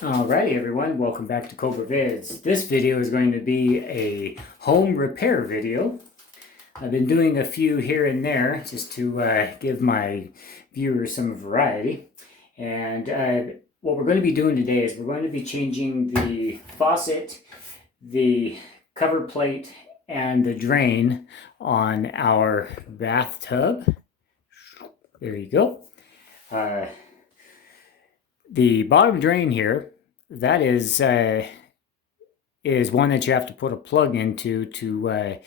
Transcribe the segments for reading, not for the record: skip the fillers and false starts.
Alrighty everyone, welcome back to Cobra Vids. This video is going to be a home repair video. I've been doing a few here and there just to give my viewers some variety. And what we're going to be doing today is we're going to be changing the faucet, the cover plate, and the drain on our bathtub. There you go. The bottom drain here, that is one that you have to put a plug into to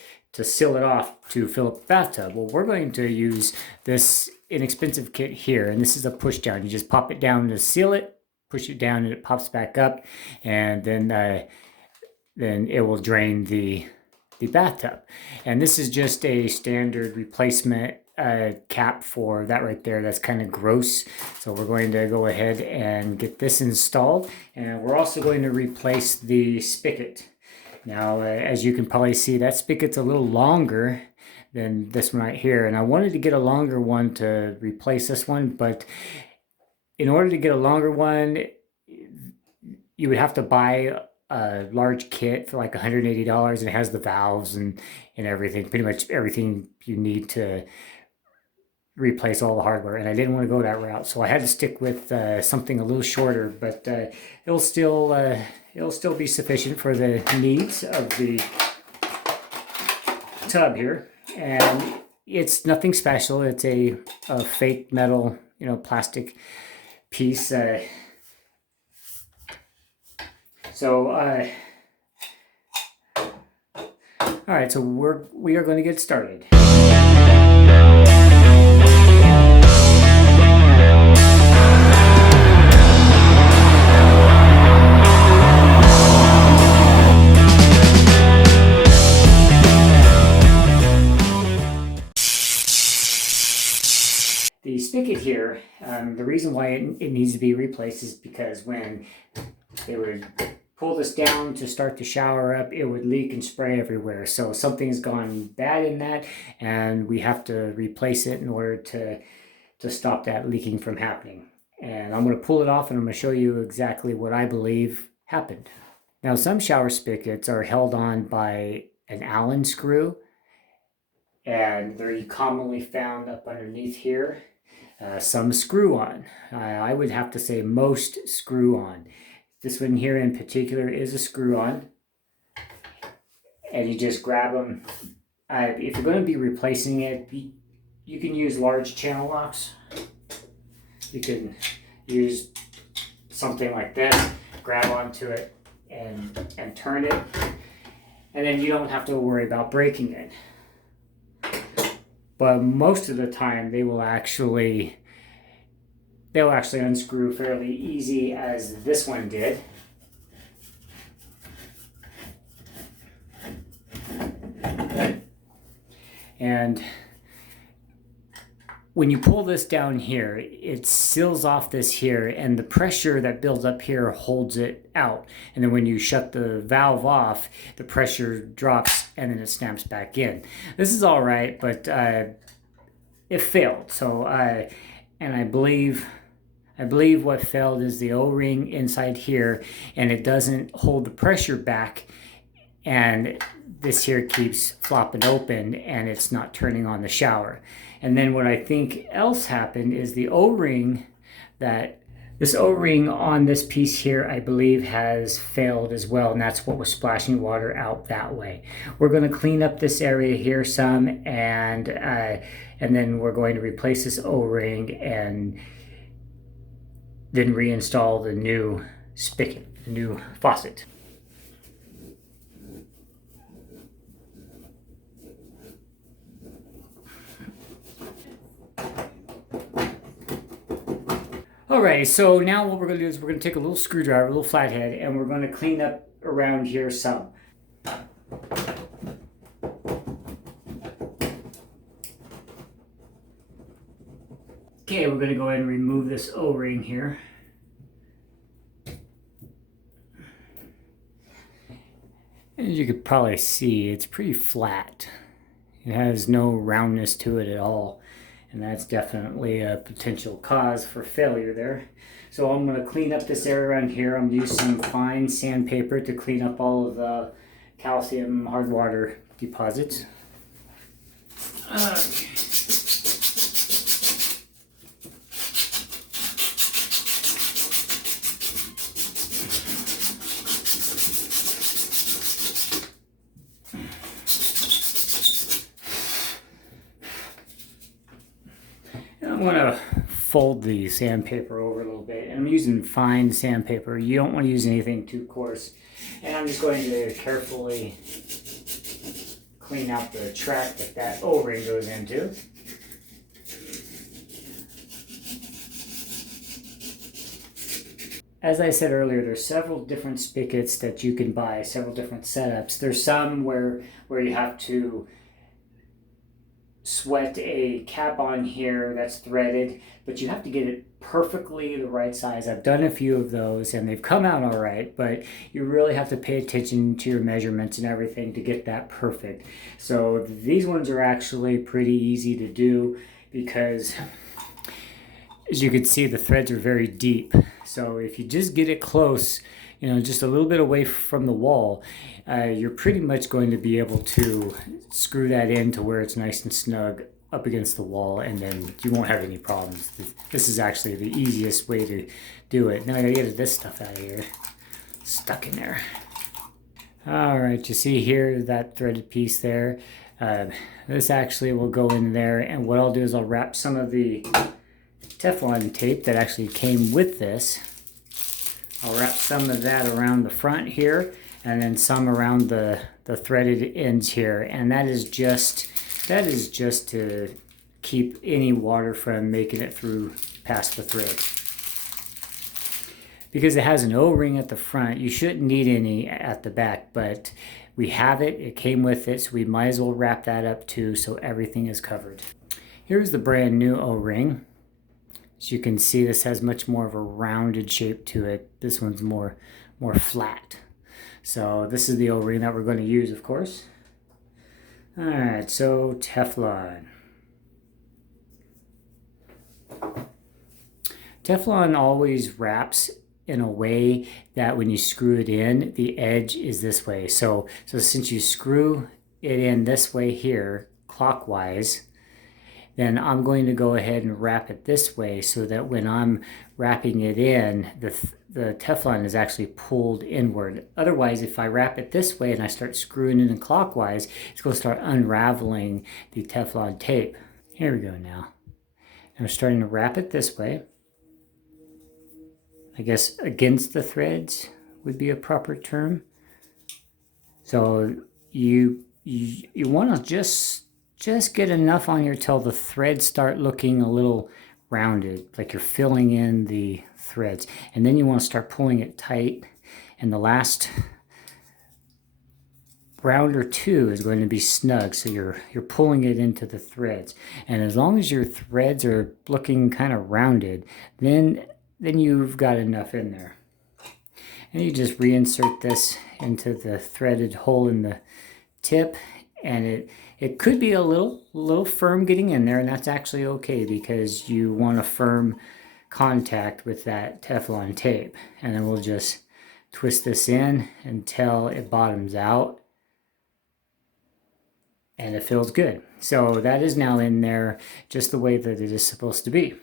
seal it off to fill up the bathtub. Well, we're going to use this inexpensive kit here, and this is a push down. You just pop it down to seal it, push it down, and it pops back up, and then it will drain the bathtub. And this is just a standard replacement cap for that right there. That's kind of gross, so we're going to go ahead and get this installed, and we're also going to replace the spigot. Now as you can probably see, that spigot's a little longer than this one right here, and I wanted to get a longer one to replace this one, but in order to get a longer one you would have to buy a large kit for like $180, and it has the valves and everything, pretty much everything you need to replace all the hardware, and I didn't want to go that route, so I had to stick with something a little shorter, but it'll still be sufficient for the needs of the tub here. And it's nothing special. It's a fake metal, plastic piece. All right, so we are going to get started. The spigot here, the reason why it needs to be replaced is because when they would pull this down to start the shower up, it would leak and spray everywhere. So something's gone bad in that, and we have to replace it in order to stop that leaking from happening. And I'm going to pull it off, and I'm going to show you exactly what I believe happened. Now, some shower spigots are held on by an Allen screw, and they're commonly found up underneath here. Some screw on. I would have to say most screw on. This one here in particular is a screw on, and you just grab them. If you're going to be replacing it, you can use large channel locks. You can use something like this, grab onto it and turn it, and then you don't have to worry about breaking it. But most of the time they'll actually unscrew fairly easy, as this one did. And when you pull this down here, it seals off this here, and the pressure that builds up here holds it out. And then when you shut the valve off, the pressure drops and then it snaps back in. This is all right, but it failed. So and I believe what failed is the O-ring inside here, and it doesn't hold the pressure back, and this here keeps flopping open and it's not turning on the shower. And then what I think else happened is the O-ring, this O-ring on this piece here, I believe has failed as well, and that's what was splashing water out that way. We're going to clean up this area here some, and then we're going to replace this O-ring and then reinstall the new spigot, the new faucet. Alrighty, so now what we're going to do is we're going to take a little screwdriver, a little flathead, and we're going to clean up around here some. Okay, we're going to go ahead and remove this O-ring here. As you could probably see, it's pretty flat. It has no roundness to it at all. And that's definitely a potential cause for failure there. So I'm going to clean up this area around here. I'm using some fine sandpaper to clean up all of the calcium hard water deposits. I'm going to fold the sandpaper over a little bit. And I'm using fine sandpaper. You don't want to use anything too coarse. And I'm just going to carefully clean out the track that O-ring goes into. As I said earlier, there's several different spigots that you can buy, several different setups. There's some where you have to sweat a cap on here that's threaded, but you have to get it perfectly the right size. I've done a few of those and they've come out all right, but you really have to pay attention to your measurements and everything to get that perfect. So these ones are actually pretty easy to do because, as you can see, the threads are very deep. So if you just get it close, just a little bit away from the wall, you're pretty much going to be able to screw that in to where it's nice and snug up against the wall, and then you won't have any problems. This is actually the easiest way to do it. Now I gotta get this stuff out of here. Stuck in there. All right, you see here that threaded piece there. This actually will go in there, and what I'll do is I'll wrap some of the Teflon tape that actually came with this. I'll wrap some of that around the front here, and then some around the threaded ends here, and that is just to keep any water from making it through past the thread. Because it has an O-ring at the front, you shouldn't need any at the back, but we have it, it came with it, so we might as well wrap that up too so everything is covered. Here's the brand new O-ring. As you can see, this has much more of a rounded shape to it. This one's more flat. So this is the O-ring that we're going to use, of course. All right, so Teflon. Teflon always wraps in a way that when you screw it in, the edge is this way. So since you screw it in this way here, clockwise, then I'm going to go ahead and wrap it this way so that when I'm wrapping it in, the Teflon is actually pulled inward. Otherwise, if I wrap it this way and I start screwing it in clockwise, it's going to start unraveling the Teflon tape. Here we go now. I'm starting to wrap it this way. I guess against the threads would be a proper term. So you want to just get enough on here till the threads start looking a little rounded, like you're filling in the threads. And then you want to start pulling it tight. And the last round or two is going to be snug, so you're pulling it into the threads. And as long as your threads are looking kind of rounded, then you've got enough in there. And you just reinsert this into the threaded hole in the tip, and it could be a little firm getting in there, and that's actually okay because you want a firm contact with that Teflon tape. And then we'll just twist this in until it bottoms out and it feels good. So that is now in there just the way that it is supposed to be.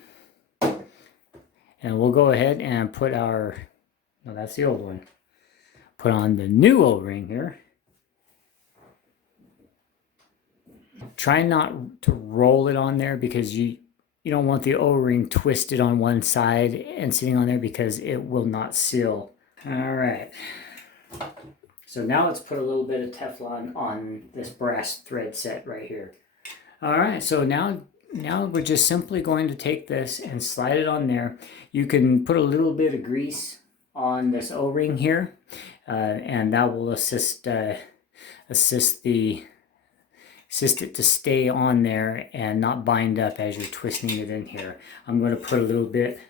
And we'll go ahead and put no, that's the old one. Put on the new O-ring here. Try not to roll it on there because you don't want the O-ring twisted on one side and sitting on there because it will not seal. All right. So now let's put a little bit of Teflon on this brass thread set right here. All right, so now we're just simply going to take this and slide it on there. You can put a little bit of grease on this O-ring here, and that will assist it to stay on there and not bind up as you're twisting it in here. I'm going to put a little bit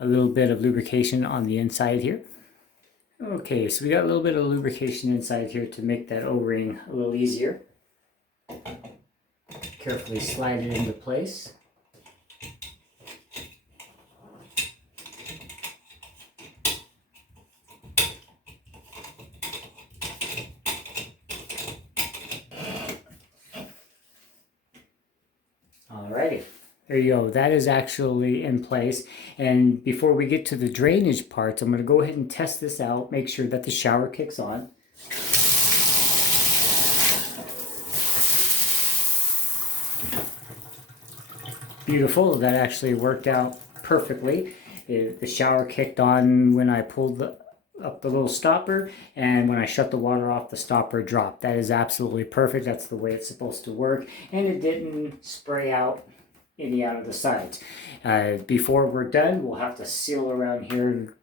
of lubrication on the inside here. Okay, so we got a little bit of lubrication inside here to make that O-ring a little easier. Carefully slide it into place. There you go. That is actually in place. And before we get to the drainage parts, I'm going to go ahead and test this out, make sure that the shower kicks on. Beautiful. That actually worked out perfectly. The shower kicked on when I pulled up the little stopper, and when I shut the water off, the stopper dropped. That is absolutely perfect. That's the way it's supposed to work, and it didn't spray out any out of the sides. Before we're done, we'll have to seal around here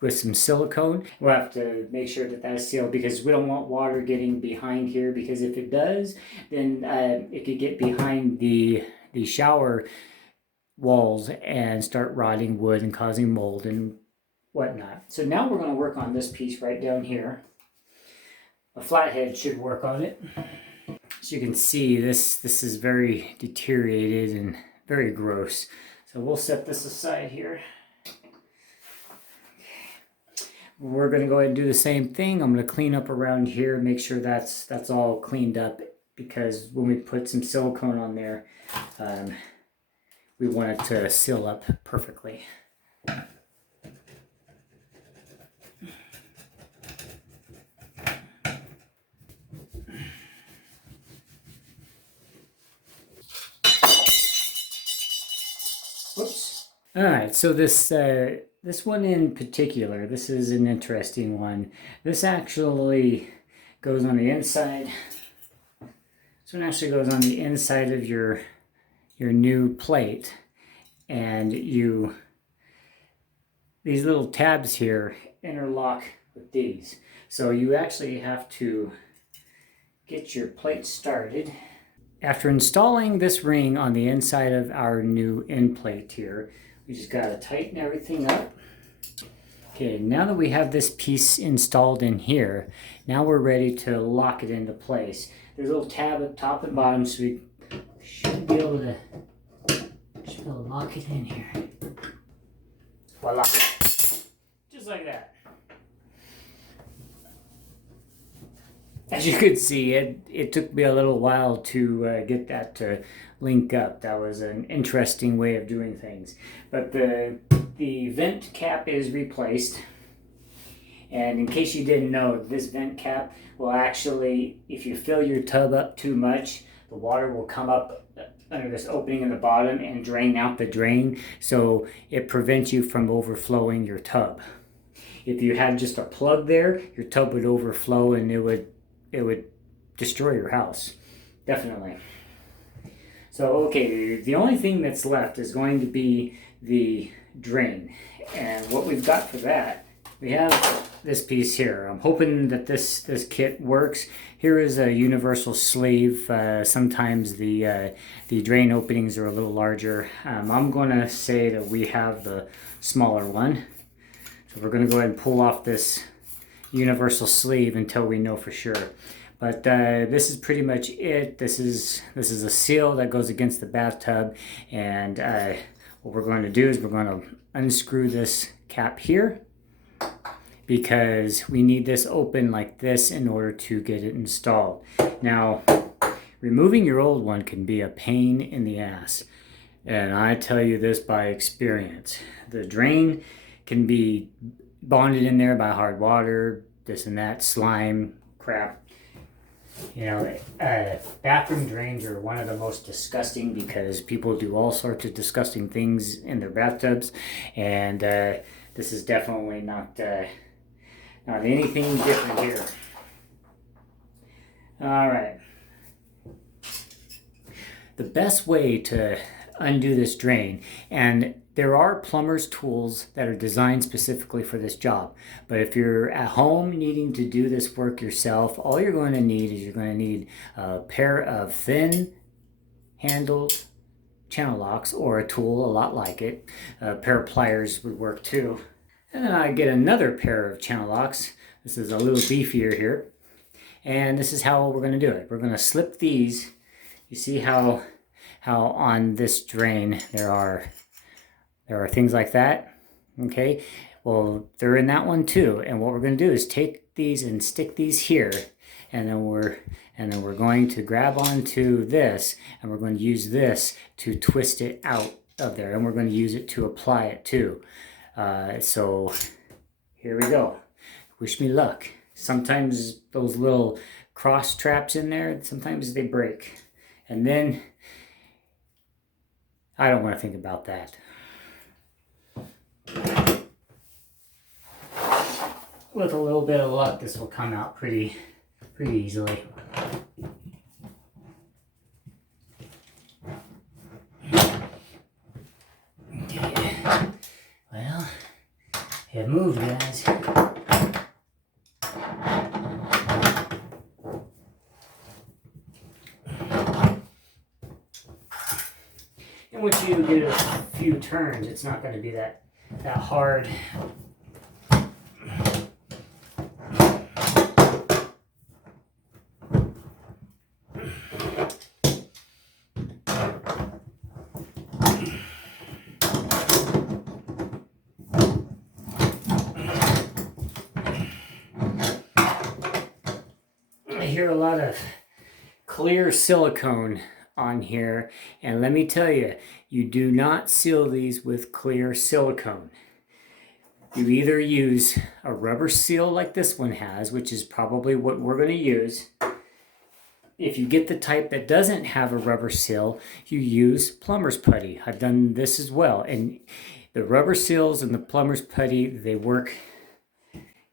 with some silicone. We'll have to make sure that that is sealed because we don't want water getting behind here, because if it does, then it could get behind the shower walls and start rotting wood and causing mold and whatnot. So now we're going to work on this piece right down here. A flathead should work on it. As you can see, this is very deteriorated and very gross. So we'll set this aside here. We're going to go ahead and do the same thing. I'm going to clean up around here, make sure that's all cleaned up, because when we put some silicone on there, we want it to seal up perfectly. Whoops. All right, so this one in particular, this is an interesting one. This actually goes on the inside. This one actually goes on the inside of your new plate, and these little tabs here interlock with these. So you actually have to get your plate started. After installing this ring on the inside of our new end plate here, we just got to tighten everything up. Okay, now that we have this piece installed in here, now we're ready to lock it into place. There's a little tab at top and bottom, so we should be able to lock it in here. Voila. Just like that. As you could see, it took me a little while to get that to link up. That was an interesting way of doing things. But the vent cap is replaced. And in case you didn't know, this vent cap will actually, if you fill your tub up too much, the water will come up under this opening in the bottom and drain out the drain. So it prevents you from overflowing your tub. If you had just a plug there, your tub would overflow and it would destroy your house. Definitely. So, okay, the only thing that's left is going to be the drain. And what we've got for that, we have this piece here. I'm hoping that this kit works. Here is a universal sleeve. Sometimes the drain openings are a little larger. I'm going to say that we have the smaller one. So we're going to go ahead and pull off this universal sleeve until we know for sure. But this is pretty much it. This is a seal that goes against the bathtub, and what we're going to do is we're going to unscrew this cap here, because we need this open like this in order to get it installed. Now, removing your old one can be a pain in the ass, and I tell you this by experience. The drain can be bonded in there by hard water, this and that, slime, crap. You know, bathroom drains are one of the most disgusting, because people do all sorts of disgusting things in their bathtubs, and this is definitely not anything different here. All right. The best way to undo this drain, and there are plumber's tools that are designed specifically for this job, but if you're at home needing to do this work yourself, all you're going to need is a pair of thin handled channel locks, or a tool a lot like it. A pair of pliers would work too. And then I get another pair of channel locks. This is a little beefier here, and this is how we're going to do it. We're going to slip these. You see how on this drain there are things like that. Okay, well, they're in that one too, and what we're going to do is take these and stick these here, and then we're going to grab onto this, and we're going to use this to twist it out of there, and we're going to use it to apply it too. So here we go. Wish me luck. Sometimes those little cross traps in there, sometimes they break, and then I don't want to think about that. With a little bit of luck, this will come out pretty easily. Okay. Well, it moved, guys. And once you get a few turns, it's not going to be that hard. I hear a lot of clear silicone on here, and let me tell you, you do not seal these with clear silicone. You either use a rubber seal like this one has, which is probably what we're going to use. If you get the type that doesn't have a rubber seal, you use plumber's putty. I've done this as well, and the rubber seals and the plumber's putty, they work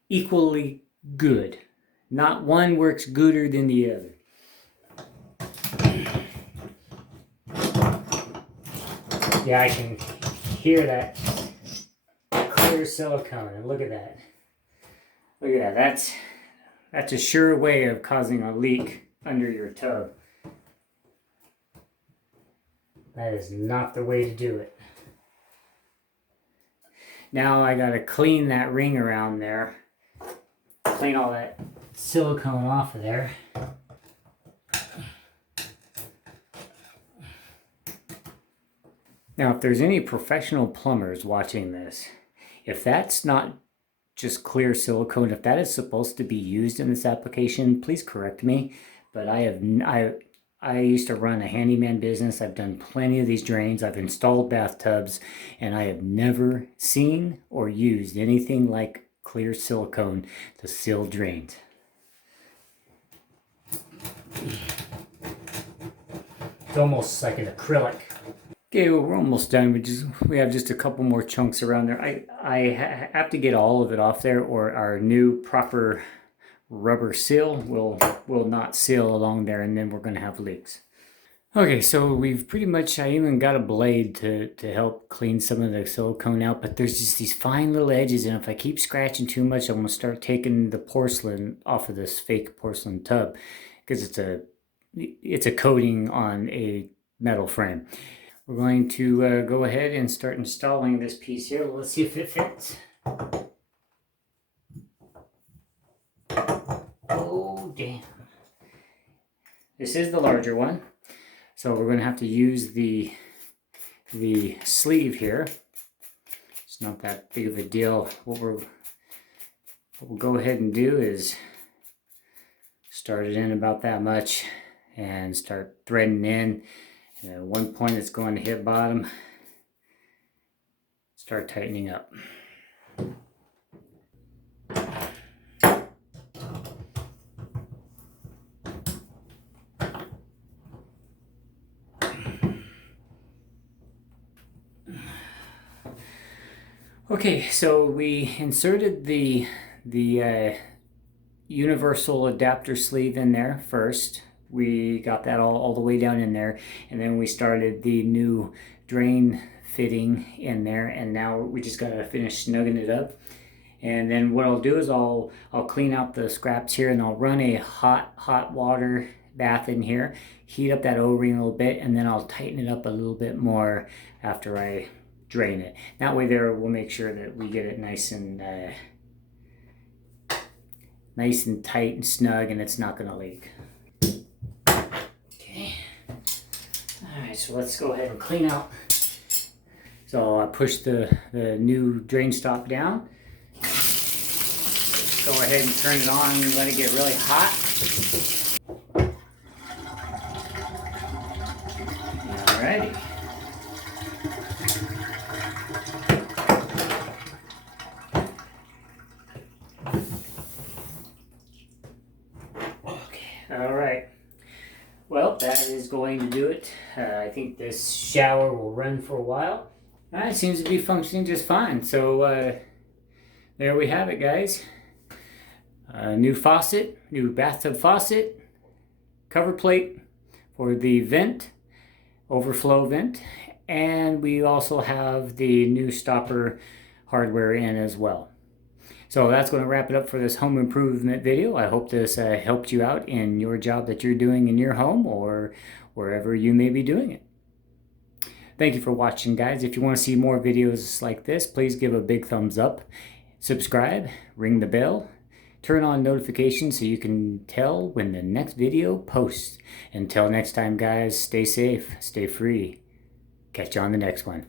equally good. Not one works gooder than the other. Yeah, I can hear that clear silicone, and look at that. Look at that. That's a sure way of causing a leak under your tub. That is not the way to do it. Now I gotta clean that ring around there. Clean all that silicone off of there. Now, if there's any professional plumbers watching this, if that's not just clear silicone, if that is supposed to be used in this application, please correct me. But I used to run a handyman business. I've done plenty of these drains. I've installed bathtubs, and I have never seen or used anything like clear silicone to seal drains. It's almost like an acrylic. Okay, well, we're almost done. We have just a couple more chunks around there. I have to get all of it off there, or our new proper rubber seal will not seal along there, and then we're going to have leaks. Okay, so we've pretty much, I even got a blade to help clean some of the silicone out, but there's just these fine little edges, and if I keep scratching too much, I'm going to start taking the porcelain off of this fake porcelain tub, because it's a coating on a metal frame. We're going to go ahead and start installing this piece here. Let's see if it fits. Oh, damn. This is the larger one. So we're going to have to use the sleeve here. It's not that big of a deal. What we'll go ahead and do is start it in about that much and start threading in. And at one point it's going to hit bottom. Start tightening up. Okay, so we inserted the universal adapter sleeve in there first. We got that all the way down in there, and then we started the new drain fitting in there, and now we just gotta finish snugging it up. And then what I'll do is I'll clean out the scraps here, and I'll run a hot water bath in here, heat up that O-ring a little bit, and then I'll tighten it up a little bit more after I drain it. That way there we'll make sure that we get it nice and tight and snug, and it's not gonna leak. Okay. Alright, so let's go ahead and clean out. So I push the new drain stop down. Go ahead and turn it on and let it get really hot. Alrighty. Alright. Well, that is going to do it. I think this shower will run for a while. It seems to be functioning just fine. So there we have it, guys. New faucet, new bathtub faucet, cover plate for the vent, overflow vent, and we also have the new stopper hardware in as well. So that's going to wrap it up for this home improvement video. I hope this helped you out in your job that you're doing in your home or wherever you may be doing it. Thank you for watching, guys. If you want to see more videos like this, please give a big thumbs up, subscribe, ring the bell, turn on notifications so you can tell when the next video posts. Until next time, guys, stay safe, stay free. Catch you on the next one.